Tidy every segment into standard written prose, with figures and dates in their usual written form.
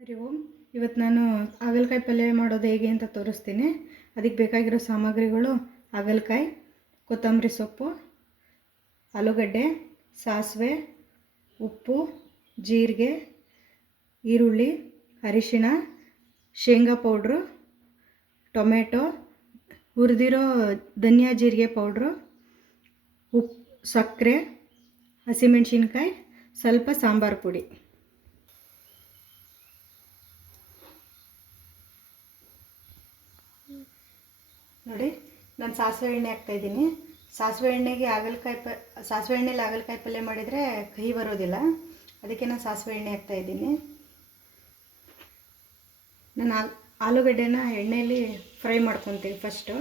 ಹರಿ ಓಂ. ಇವತ್ತು ನಾನು ಹಾಗಲಕಾಯಿ ಪಲ್ಯ ಮಾಡೋದು ಹೇಗೆ ಅಂತ ತೋರಿಸ್ತೀನಿ. ಅದಕ್ಕೆ ಬೇಕಾಗಿರೋ ಸಾಮಗ್ರಿಗಳು: ಹಾಗಲಕಾಯಿ, ಕೊತ್ತಂಬರಿ ಸೊಪ್ಪು, ಆಲೂಗಡ್ಡೆ, ಸಾಸಿವೆ, ಉಪ್ಪು, ಜೀರಿಗೆ, ಈರುಳ್ಳಿ, ಅರಿಶಿಣ, ಶೇಂಗಾ ಪೌಡ್ರು, ಟೊಮೆಟೊ, ಹುರಿದಿರೋ ಧನಿಯಾ ಜೀರಿಗೆ ಪೌಡ್ರು, ಉಪ್ಪು, ಸಕ್ಕರೆ, ಹಸಿಮೆಣಸಿನ್ಕಾಯಿ, ಸ್ವಲ್ಪ ಸಾಂಬಾರು ಪುಡಿ. ನೋಡಿ, ನಾನು ಸಾಸಿವೆ ಎಣ್ಣೆ ಹಾಕ್ತಾಯಿದ್ದೀನಿ. ಸಾಸಿವೆ ಎಣ್ಣೆಗೆ ಸಾಸಿವೆ ಎಣ್ಣೆಲಿ ಹಾಗಲಕಾಯಿ ಪಲ್ಯ ಮಾಡಿದರೆ ಕಹಿ ಬರೋದಿಲ್ಲ, ಅದಕ್ಕೆ ನಾನು ಸಾಸಿವೆ ಎಣ್ಣೆ ಹಾಕ್ತಾಯಿದ್ದೀನಿ. ನಾನು ಆಲೂಗಡ್ಡೆನ ಎಣ್ಣೆಯಲ್ಲಿ ಫ್ರೈ ಮಾಡ್ಕೊತೀನಿ ಫಸ್ಟು.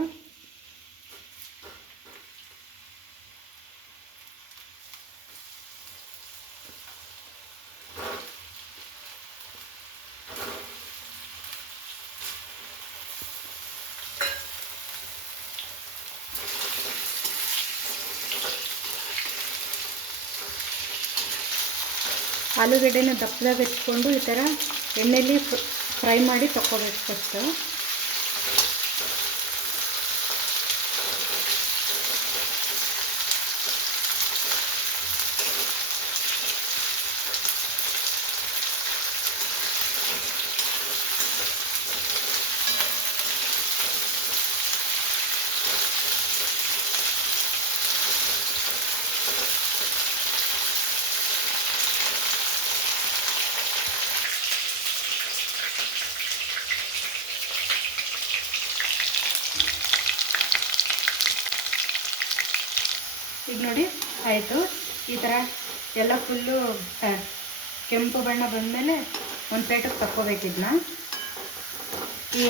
ಆಲೂಗಡ್ಡೆನ ದಪ್ಪದಾಗಿ ಹಚ್ಕೊಂಡು ಈ ಥರ ಎಣ್ಣೆಯಲ್ಲಿ ಫ್ರೈ ಮಾಡಿ ತಕ್ಕೋಬೇಕು ಫಸ್ಟು. ಈಗ ನೋಡಿ ಆಯಿತು. ಈ ಥರ ಎಲ್ಲ ಫುಲ್ಲು ಕೆಂಪು ಬಣ್ಣ ಬಂದಮೇಲೆ ಒಂದು ಪ್ಲೇಟಿಗೆ ತಕ್ಕೋಬೇಕಿದ್ನ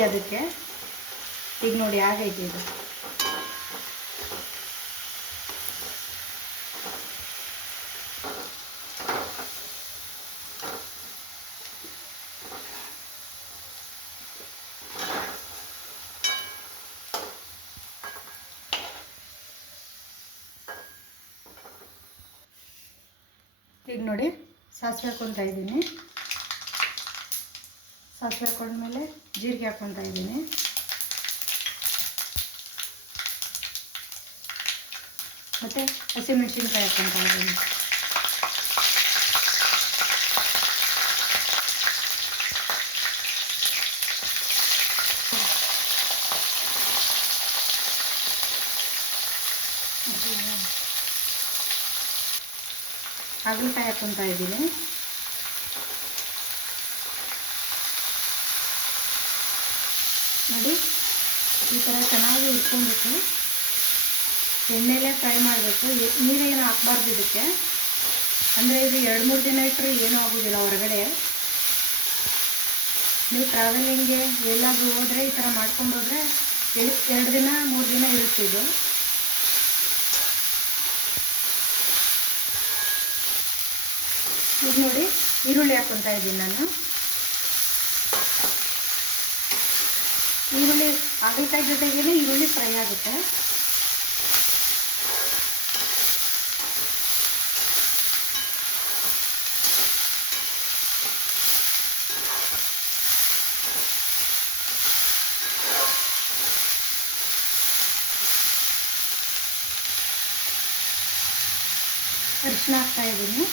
ಅದಕ್ಕೆ. ಈಗ ನೋಡಿ ಆಗೈತೆ ಇದು. ಈಗ ನೋಡಿ ಸಾಸಿವೆ ಹಾಕ್ಕೊತಾ ಇದ್ದೀನಿ. ಸಾಸಿವೆ ಹಾಕೊಂಡ್ಮೇಲೆ ಜೀರಿಗೆ ಹಾಕ್ಕೊತಾ ಇದ್ದೀನಿ. ಮತ್ತು ಹಸಿಮೆಣಸಿನ್ಕಾಯಿ ಹಾಕ್ಕೊತಾ ಇದ್ದೀನಿ. ಹಾಗಲಕಾಯಿ ಹಾಕ್ಕೊತಾ ಇದ್ದೀನಿ. ನೋಡಿ, ಈ ಥರ ಚೆನ್ನಾಗಿ ಇಟ್ಕೊಂಡ್ಬಿಟ್ಟು ಎಣ್ಣೆಲೇ ಫ್ರೈ ಮಾಡಬೇಕು. ನೀರೇನು ಹಾಕ್ಬಾರ್ದು ಇದಕ್ಕೆ, ಅಂದರೆ ಇದು 2-3 ದಿನ ಇಟ್ಟರೆ ಏನೂ ಆಗೋದಿಲ್ಲ ಹೊರಗಡೆ. ನೀವು ಟ್ರಾವೆಲಿಂಗ್ಗೆ ಎಲ್ಲಾದರೂ ಹೋದರೆ ಈ ಥರ ಮಾಡ್ಕೊಂಡು ಹೋದರೆ 2 ದಿನ 3 ದಿನ ಇರುತ್ತೆ ಇದು. ಈಗ ನೋಡಿ ಈರುಳ್ಳಿ ಹಾಕ್ಕೊತಾ ಇದ್ದೀನಿ ನಾನು. ಈರುಳ್ಳಿ ಹಾಗಲಕಾಯಿ ಜೊತೆಗೇ ಈರುಳ್ಳಿ ಫ್ರೈ ಆಗುತ್ತೆ. ಅರಿಶಿನ ಹಾಕ್ತಾ ಇದ್ದೀನಿ.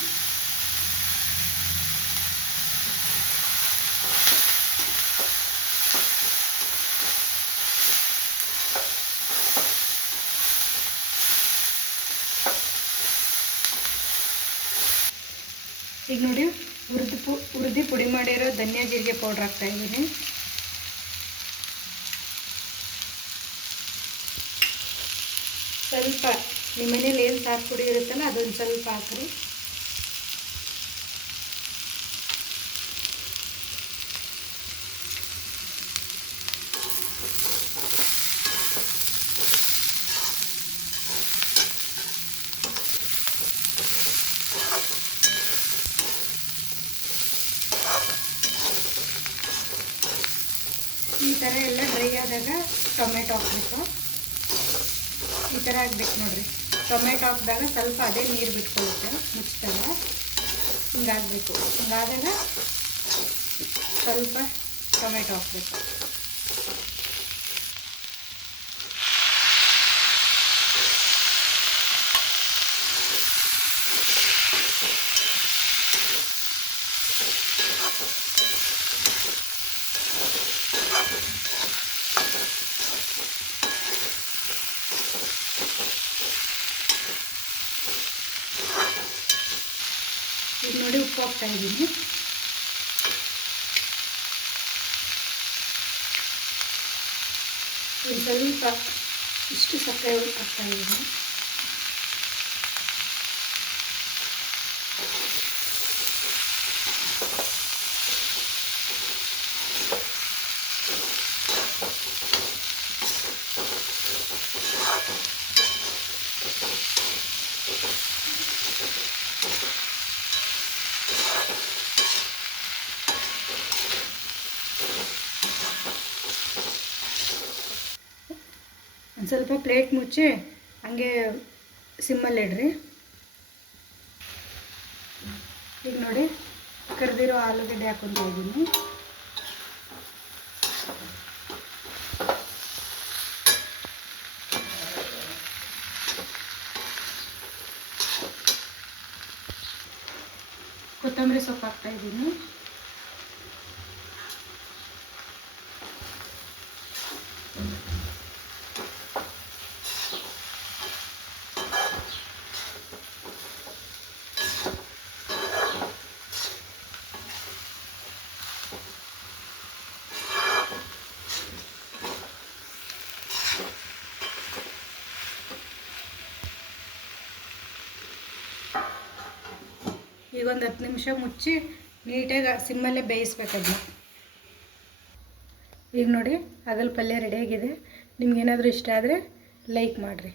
ಈಗ ನೋಡಿ ಹುರಿದು ಪುಡಿ ಮಾಡಿರೋ ಧನಿಯಾ ಜೀರಿಗೆ ಪೌಡ್ರ್ ಹಾಕ್ತಾಯಿದ್ದೀನಿ. ಸ್ವಲ್ಪ ನಿಮ್ಮ ಮನೇಲಿ ಏನು ಸಾರು ಪುಡಿ ಇರುತ್ತಲ್ಲ ಅದೊಂದು ಸ್ವಲ್ಪ ಹಾಕ್ರಿ. ಈ ಥರ ಎಲ್ಲ ಡ್ರೈ ಆದಾಗ ಟೊಮೆಟೊ ಹಾಕಬೇಕು. ಈ ಥರ ಆಗಬೇಕು ನೋಡಿರಿ. ಟೊಮೆಟೊ ಹಾಕಿದಾಗ ಸ್ವಲ್ಪ ಅದೇ ನೀರು ಬಿಟ್ಕೊಳ್ಳುತ್ತೆ ಮುಚ್ಚಿದಾಗ. ಹಿಂಗಾಗಬೇಕು. ಹಿಂಗಾದಾಗ ಸ್ವಲ್ಪ ಟೊಮೆಟೊ ಹಾಕಬೇಕು. ಈಗ ನೋಡಿ ಉಪ್ಪು ಹಾಕ್ತಾ ಇದ್ದೀನಿ. ಒಂದು ಸ್ವಲ್ಪ ಇಷ್ಟು ಸಕ್ಕರೆ ಹಾಕ್ತಾ ಇದ್ದೀನಿ. ಒಂದು ಸ್ವಲ್ಪ ಪ್ಲೇಟ್ ಮುಚ್ಚಿ ಹಂಗೆ ಸಿಮ್ಮಲ್ಲಿ ಇಡ್ರಿ. ಈಗ ನೋಡಿ ಕರೆದಿರೋ ಆಲೂಗಡ್ಡೆ ಹಾಕ್ಕೊತಾ ಇದ್ದೀನಿ. ಕೊತ್ತಂಬರಿ ಸೊಪ್ಪು ಹಾಕ್ತಾ ಇದ್ದೀನಿ. ಈಗ ಒಂದು 10 ನಿಮಿಷ ಮುಚ್ಚಿ ನೀಟಾಗಿ ಸಿಮ್ಮಲ್ಲೇ ಬೇಯಿಸ್ಬೇಕು ಅದನ್ನ. ಈಗ ನೋಡಿ ಹಾಗಲ್ ಪಲ್ಯ ರೆಡಿಯಾಗಿದೆ. ನಿಮ್ಗೇನಾದರೂ ಇಷ್ಟ ಆದರೆ ಲೈಕ್ ಮಾಡಿರಿ.